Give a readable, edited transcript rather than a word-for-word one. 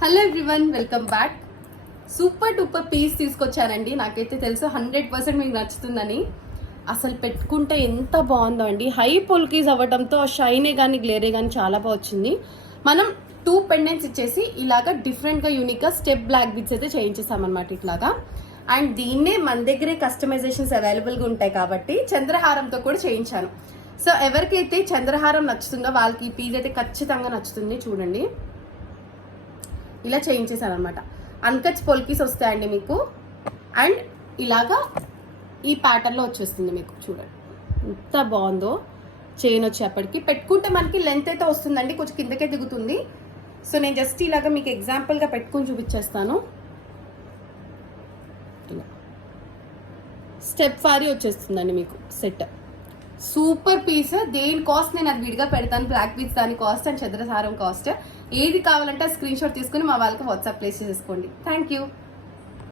Hello everyone, welcome back. Super duper piece తీసుకొచ్చానండి. నాకైతే తెలుసు 100% మీకు నచ్చుతుందని. అసలు పెట్టుకుంటే ఎంత బాగుందో అండి. హై పొల్కీస్ అవ్వడంతో ఆ షైనే కానీ గ్లేరే కానీ చాలా బాగా వచ్చింది. మనం 2 పెండెంట్స్ ఇచ్చేసి ఇలాగా డిఫరెంట్గా యూనిక్గా స్టెప్ బ్లాక్ బిట్స్ అయితే చేయించేసామన్నమాట ఇట్లాగా. అండ్ దీన్నే మన దగ్గరే కస్టమైజేషన్స్ అవైలబుల్గా ఉంటాయి కాబట్టి చంద్రహారంతో కూడా చేయించాను. సో ఎవరికైతే చంద్రహారం నచ్చుతుందో వాళ్ళకి ఈ పీస్ అయితే ఖచ్చితంగా నచ్చుతుంది. చూడండి, ఇలా చేయించేసాను అనమాట. అన్కట్స్ పొల్కీస్ వస్తాయండి మీకు. అండ్ ఇలాగా ఈ ప్యాటర్న్లో వచ్చేస్తుంది మీకు. చూడండి ఎంత బాగుందో. చైన్ వచ్చేప్పటికి పెట్టుకుంటే మనకి లెంత్ అయితే వస్తుందండి, కొంచెం కిందకే దిగుతుంది. సో నేను జస్ట్ ఇలాగా మీకు ఎగ్జాంపుల్గా పెట్టుకుని చూపించేస్తాను. ఇలా స్టెప్ వారీ వచ్చేస్తుందండి మీకు సెట్. Super piece. దేని కాస్ట్ నేను అది విడిగా పెడతాను. బ్లాక్ బీట్స్ దాని కాస్ట్ అండ్ చంద్రహారం కాస్ట్. ఏది కావాలంటే స్క్రీన్ షాట్ తీసుకుని మా వాళ్ళకి వాట్సాప్ ప్లేస్ చేసుకోండి. Thank you.